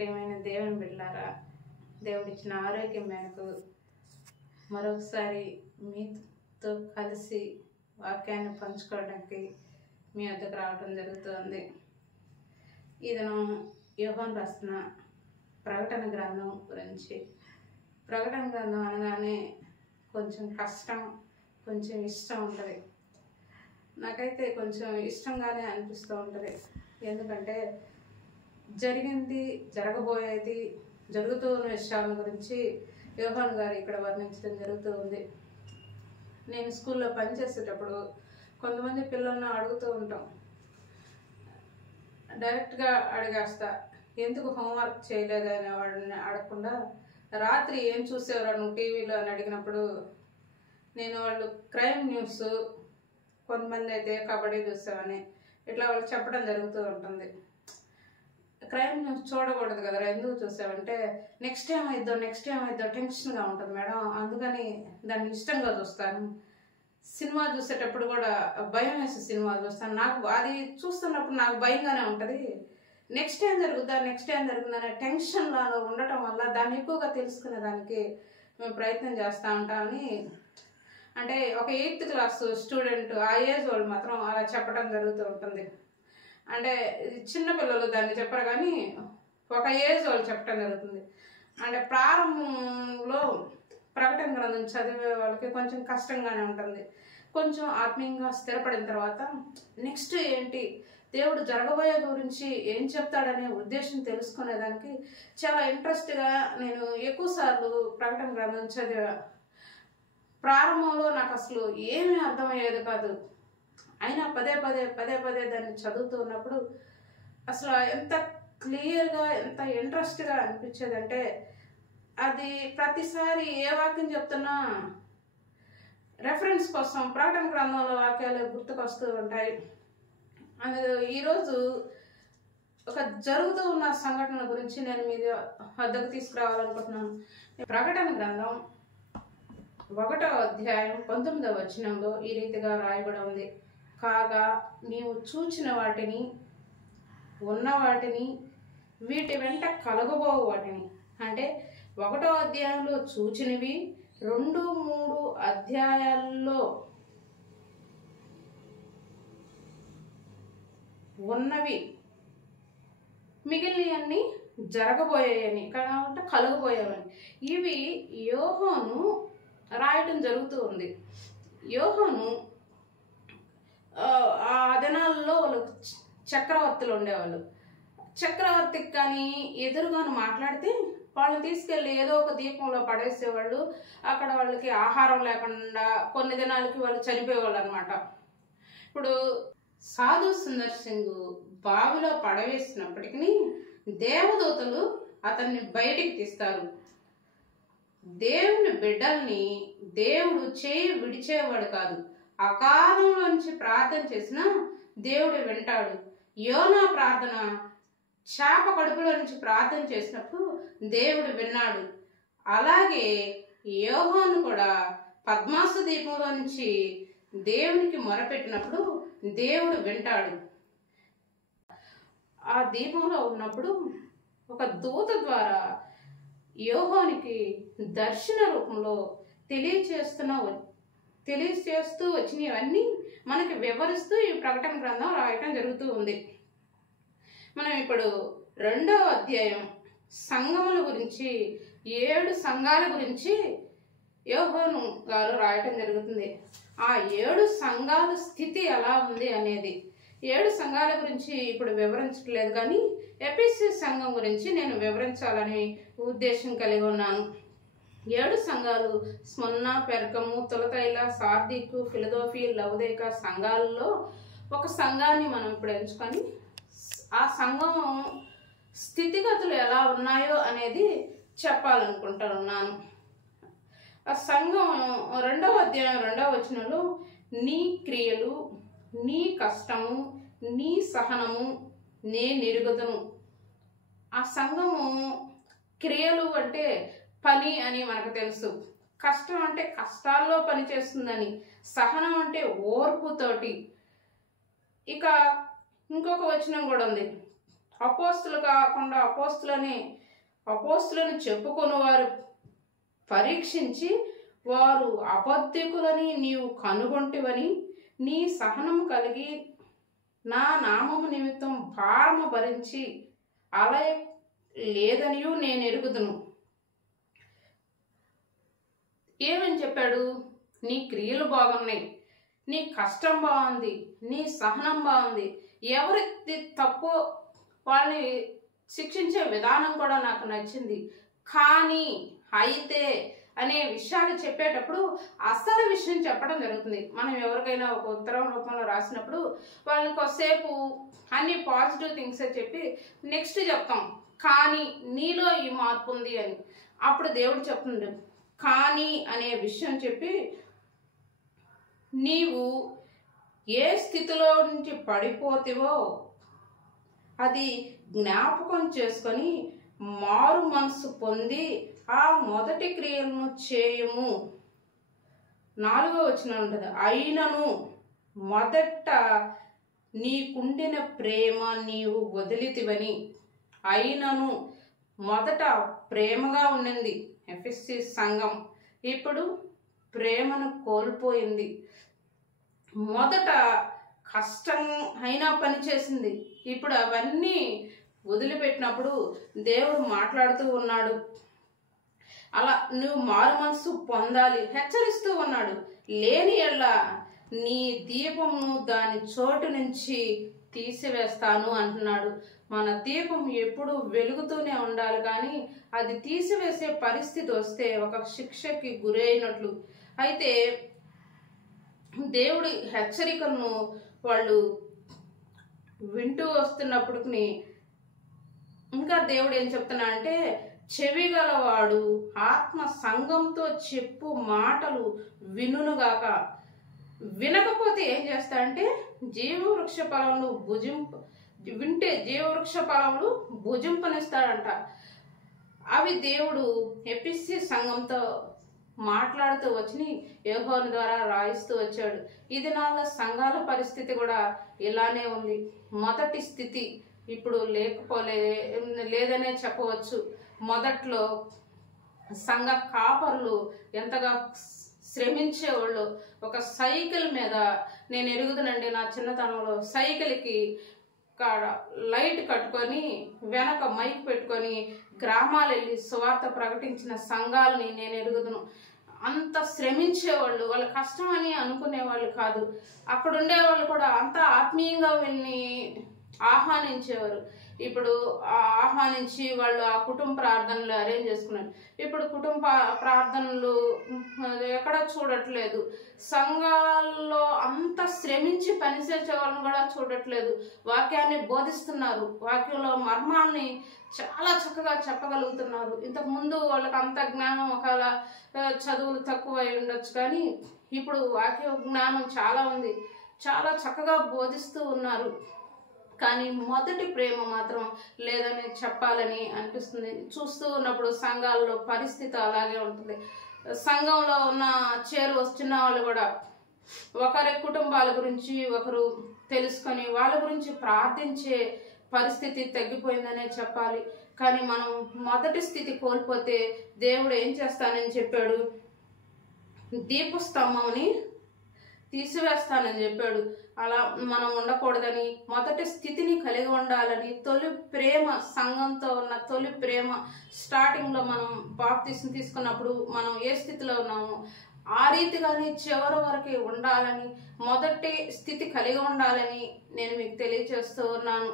ప్రియమైన దేవుని బిడ్డలారా, దేవుడిచ్చిన ఆరోగ్యం మేరకు మరొకసారి మీతో కలిసి వాక్యాన్ని పంచుకోవడానికి మీ వద్దకు రావడం జరుగుతుంది. ఈ దినం యోహాను రాసిన ప్రకటన గ్రంథం గురించి. ప్రకటన గ్రంథం అనగానే కొంచెం కష్టం, కొంచెం ఇష్టం ఉంటుంది. నాకైతే కొంచెం ఇష్టంగానే అనిపిస్తూ ఉంటుంది. ఎందుకంటే జరిగింది, జరగబోయేది, జరుగుతూ ఉన్న విషయాల గురించి యోహాను గారు ఇక్కడ వర్ణించడం జరుగుతూ ఉంది. నేను స్కూల్లో పనిచేసేటప్పుడు కొంతమంది పిల్లలను అడుగుతూ ఉంటాం. డైరెక్ట్గా అడిగేస్తా, ఎందుకు హోంవర్క్ చేయలేదనే వాడిని అడగకుండా రాత్రి ఏం చూసేవారు నువ్వు టీవీలో అని అడిగినప్పుడు నేను వాళ్ళు క్రైమ్ న్యూస్, కొంతమంది అయితే కబడ్డీ చూసామని ఇట్లా వాళ్ళు చెప్పడం జరుగుతూ ఉంటుంది. క్రైమ్ న్యూస్ చూడకూడదు కదా, ఎందుకు చూసామంటే నెక్స్ట్ ఏమైద్దో టెన్షన్గా ఉంటుంది మేడం, అందుకని దాన్ని ఇష్టంగా చూస్తాను. సినిమా చూసేటప్పుడు కూడా భయం వేసే సినిమా చూస్తాను. నాకు అది చూస్తున్నప్పుడు నాకు భయంగానే ఉంటుంది. నెక్స్ట్ ఏం జరుగుతుందనే టెన్షన్లో ఉండటం వల్ల దాన్ని ఎక్కువగా తెలుసుకునే దానికి మేము ప్రయత్నం చేస్తూ ఉంటామని. అంటే ఒక 8th క్లాస్ స్టూడెంట్, ఆ ఏజ్ వాళ్ళు మాత్రం అలా చెప్పడం జరుగుతూ ఉంటుంది. అంటే చిన్నపిల్లలు దాన్ని చెప్పరు కానీ ఒక ఏజ్ వాళ్ళు చెప్పడం జరుగుతుంది. అంటే ప్రారంభంలో ప్రకటన గ్రంథం చదివే వాళ్ళకి కొంచెం కష్టంగానే ఉంటుంది. కొంచెం ఆత్మీయంగా స్థిరపడిన తర్వాత నెక్స్ట్ ఏంటి, దేవుడు జరగబోయే గురించి ఏం చెప్తాడనే ఉద్దేశం తెలుసుకునేదానికి చాలా ఇంట్రెస్ట్గా నేను ఎక్కువసార్లు ప్రకటన గ్రంథం చదివా. ప్రారంభంలో నాకు అసలు ఏమీ అర్థమయ్యేది కాదు. అయినా పదే పదే దాన్ని చదువుతూ ఉన్నప్పుడు అసలు ఎంత క్లియర్గా, ఎంత ఇంట్రెస్ట్గా అనిపించేదంటే అది ప్రతిసారి ఏ వాక్యం చెప్తున్నా రెఫరెన్స్ కోసం ప్రకటన గ్రంథంలో వాక్యాలు గుర్తుకొస్తూ ఉంటాయి. అందులో ఈరోజు ఒక జరుగుతూ ఉన్న సంఘటన గురించి నేను మీ వద్దకు తీసుకురావాలనుకుంటున్నాను. ప్రకటన గ్రంథం 1వ అధ్యాయం 19వ వచనంలో ఈ రీతిగా రాయబడి ఉంది. కాగా నీవు చూచిన వాటిని, ఉన్న వాటిని, వీటి వెంట కలగబో వాటిని, అంటే 1వ అధ్యాయంలో చూచినవి 2, 3 అధ్యాయాల్లో ఉన్నవి, మిగిలినవన్నీ జరగబోయాయని, కాబట్టి కలగబోయేవని, ఇవి యోహాను రాయటం జరుగుతూ ఉంది. యోహాను ఆ దినాల్లో వాళ్ళు చక్రవర్తులు ఉండేవాళ్ళు. చక్రవర్తికి కానీ ఎదురుగాను మాట్లాడితే వాళ్ళని తీసుకెళ్ళి ఏదో ఒక దీపంలో పడేసేవాళ్ళు. అక్కడ వాళ్ళకి ఆహారం లేకుండా కొన్ని దినాలకి వాళ్ళు చనిపోయేవాళ్ళు అనమాట. ఇప్పుడు సాధు సుందర్ సింగ్ బావిలో పడవేసినప్పటికీ దేవదూతలు అతన్ని బయటికి తీస్తారు. దేవుని బిడ్డల్ని దేవుడు చేయి విడిచేవాడు కాదు. అకాలంలోంచి ప్రార్థన చేసినా దేవుడు వింటాడు. యోనా ప్రార్థన చేప కడుపులో నుంచి ప్రార్థన చేసినప్పుడు దేవుడు విన్నాడు. అలాగే యోహాను కూడా పద్మాసు దీపంలో నుంచి దేవునికి మొరపెట్టినప్పుడు దేవుడు వింటాడు. ఆ దీపంలో ఉన్నప్పుడు ఒక దూత ద్వారా యోహానికి దర్శన రూపంలో తెలియచేస్తూ వచ్చినవన్నీ మనకి వివరిస్తూ ఈ ప్రకటన గ్రంథం రాయటం జరుగుతూ ఉంది. మనం ఇప్పుడు 2వ అధ్యాయం సంఘముల గురించి, 7 సంఘాల గురించి యోహాను గారు రాయటం జరుగుతుంది. ఆ 7 సంఘాల స్థితి ఎలా ఉంది అనేది 7 సంఘాల గురించి ఇప్పుడు వివరించట్లేదు, కానీ ఎఫెసీ సంఘం గురించి నేను వివరించాలని ఉద్దేశం కలిగి ఉన్నాను. 7 సంఘాలు స్మరణ, పెర్గము, తులతైల, సార్దీకు, ఫిలదెల్ఫియ, లవొదికయ సంఘాలలో ఒక సంఘాన్ని మనం ఇప్పుడు ఎంచుకొని ఆ సంఘం స్థితిగతులు ఎలా ఉన్నాయో అనేది చెప్పాలనుకుంటున్నాను. ఆ సంఘం 2వ అధ్యాయం 2వ వచనంలో నీ క్రియలు, నీ కష్టము, నీ సహనము నేనెరుగుదును. ఆ సంఘము క్రియలు అంటే పని అని మనకు తెలుసు. కష్టం అంటే కష్టాల్లో పని చేస్తుందని, సహనం అంటే ఓర్పుతోటి. ఇక ఇంకొక వచనం కూడా ఉంది, అపోస్తులు కాకుండా అపోస్తులను చెప్పుకొని వారు పరీక్షించి వారు అబద్ధికులని నీవు కనుగొంటివని నీ సహనము కలిగి నా నామము నిమిత్తం భారము భరించి అలా లేదనియు నేను ఎరుగుదును. ఏమని చెప్పాడు? నీ క్రియలు బాగున్నాయి, నీ కష్టం బాగుంది, నీ సహనం బాగుంది, ఎవరి తప్పు వాళ్ళని శిక్షించే విధానం కూడా నాకు నచ్చింది. కానీ అయితే అనే విషయాలు చెప్పేటప్పుడు అసలు విషయం చెప్పడం జరుగుతుంది. మనం ఎవరికైనా ఒక ఉత్తరం రూపంలో రాసినప్పుడు వాళ్ళని కొద్దిసేపు అన్ని పాజిటివ్ థింగ్సే చెప్పి నెక్స్ట్ చెప్తాం, కానీ నీలో ఈ మార్పు ఉంది అని. అప్పుడు దేవుడు చెప్తుంది, కానీ అనే విషయం చెప్పి నీవు ఏ స్థితిలో నుంచి పడిపోతివో అది జ్ఞాపకం చేసుకొని మారు మనసు పొంది ఆ మొదటి క్రియలను చేయము. 4వ వచనం ఉంటుంది, అయినను మొదట నీకుండిన ప్రేమ నీవు వదిలితివని. అయినను మొదట ప్రేమగా ఉన్నది ఎఫెసీ సంఘం, ఇప్పుడు ప్రేమను కోల్పోయింది. మొదట కష్టం అయినా పని చేసింది, ఇప్పుడు అవన్నీ వదిలిపెట్టినప్పుడు దేవుడు మాట్లాడుతూ ఉన్నాడు. అలా నువ్వు మారు మనసు పొందాలి, హెచ్చరిస్తూ ఉన్నాడు. లేని ఎడల నీ దీపమును దాని చోటు నుంచి తీసివేస్తాను అంటున్నాడు. మన దీపం ఎప్పుడు వెలుగుతూనే ఉండాలి, కానీ అది తీసివేసే పరిస్థితి వస్తే ఒక శిక్షకి గురైనట్లు. అయితే దేవుడి హెచ్చరికలను వాళ్ళు వింటూ వస్తున్నప్పుడు ఇంకా దేవుడు ఏం చెప్తున్నా అంటే, చెవి గలవాడు ఆత్మ సంఘంతో చెప్పు మాటలు వినుగాక. వినకపోతే ఏం చేస్తాడంటే జీవవృక్ష ఫలములు వింటే జీవవృక్ష ఫలములు భుజింపనిస్తాడంట. అవి దేవుడు ఎఫెసీ సంఘంతో మాట్లాడుతూ వచ్చి యోహాను ద్వారా రాయిస్తూ వచ్చాడు. ఇది నాళ్ళ సంఘాల పరిస్థితి కూడా ఇలానే ఉంది. మొదటి స్థితి ఇప్పుడు లేదనే చెప్పవచ్చు. మొదట్లో సంఘ కాపరులు ఎంతగా శ్రమించేవాళ్ళు. ఒక సైకిల్ మీద నేను ఎరుగుదనండి, నా చిన్నతనంలో సైకిల్కి లైట్ కట్టుకొని వెనక మైక్ పెట్టుకొని గ్రామాలు వెళ్ళి సువార్త ప్రకటించిన సంఘాలని నేను ఎరుగుదును. అంత శ్రమించేవాళ్ళు, వాళ్ళ కష్టం అని అనుకునేవాళ్ళు కాదు. అక్కడ ఉండేవాళ్ళు కూడా అంత ఆత్మీయంగా వీళ్ళని ఆహ్వానించేవారు. ఇప్పుడు ఆహ్వానించి వాళ్ళు ఆ కుటుంబ ప్రార్థనలు అరేంజ్ చేసుకున్నారు. ఇప్పుడు కుటుంబ ప్రార్థనలు ఎక్కడ చూడట్లేదు. సంఘాల్లో అంత శ్రమించి పనిచేసే వాళ్ళని కూడా చూడట్లేదు. వాక్యాన్ని బోధిస్తున్నారు, వాక్యంలో మర్మాన్ని చాలా చక్కగా చెప్పగలుగుతున్నారు. ఇంతకుముందు వాళ్ళకి అంత జ్ఞానం ఒకవేళ చదువులు తక్కువ అయి ఉండొచ్చు, కానీ ఇప్పుడు వాక్య జ్ఞానం చాలా ఉంది, చాలా చక్కగా బోధిస్తూ ఉన్నారు. కానీ మొదటి ప్రేమ మాత్రం లేదని చెప్పాలని అనిపిస్తుంది. చూస్తూ ఉన్నప్పుడు సంఘాల్లో పరిస్థితి అలాగే ఉంటుంది. సంఘంలో ఉన్న వచ్చిన వాళ్ళు కూడా ఒకరి కుటుంబాల గురించి ఒకరు తెలుసుకొని వాళ్ళ గురించి ప్రార్థించే పరిస్థితి తగ్గిపోయిందనే చెప్పాలి. కానీ మనం మొదటి స్థితి కోల్పోతే దేవుడు ఏం చేస్తానని చెప్పాడు? దీపస్తంభంని తీసివేస్తానని చెప్పాడు. అలా మనం ఉండకూడదని, మొదటి స్థితిని కలిగి ఉండాలని, తొలి ప్రేమ, సంఘంతో ఉన్న తొలి ప్రేమ స్టార్టింగ్లో మనం బాప్తిస్మం తీసుకున్నప్పుడు మనం ఏ స్థితిలో ఉన్నామో ఆ రీతిగానే చివరి వరకు ఉండాలని, మొదటి స్థితి కలిగి ఉండాలని నేను మీకు తెలియజేస్తూ ఉన్నాను.